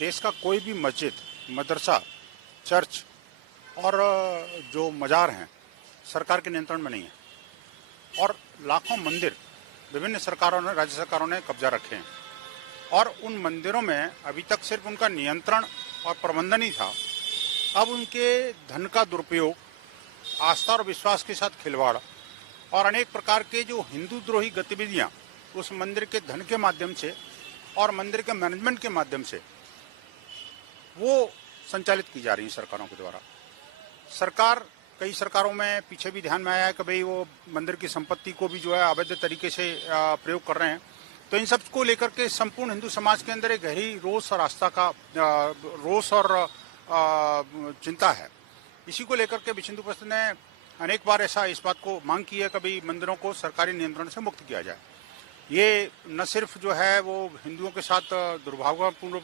देश का कोई भी मस्जिद, मदरसा, चर्च और जो मज़ार हैं सरकार के नियंत्रण में नहीं है और लाखों मंदिर विभिन्न सरकारों ने, राज्य सरकारों ने कब्जा रखे हैं और उन मंदिरों में अभी तक सिर्फ उनका नियंत्रण और प्रबंधन ही था। अब उनके धन का दुरुपयोग, आस्था और विश्वास के साथ खिलवाड़ और अनेक प्रकार के जो हिंदू द्रोही गतिविधियां उस मंदिर के धन के माध्यम से और मंदिर के मैनेजमेंट के माध्यम से वो संचालित की जा रही है सरकारों के द्वारा। सरकार, कई सरकारों में पीछे भी ध्यान में आया है कि भाई वो मंदिर की संपत्ति को भी जो है अवैध तरीके से प्रयोग कर रहे हैं। तो इन सब को लेकर के संपूर्ण हिंदू समाज के अंदर एक गहरी रोष और आस्था का रोष और चिंता है। इसी को लेकर के विश्व हिंदू परिषद ने अनेक बार इस बात को मांग की है कि भाई मंदिरों को सरकारी नियंत्रण से मुक्त किया जाए। ये न सिर्फ जो है वो हिंदुओं के साथ दुर्भावनापूर्ण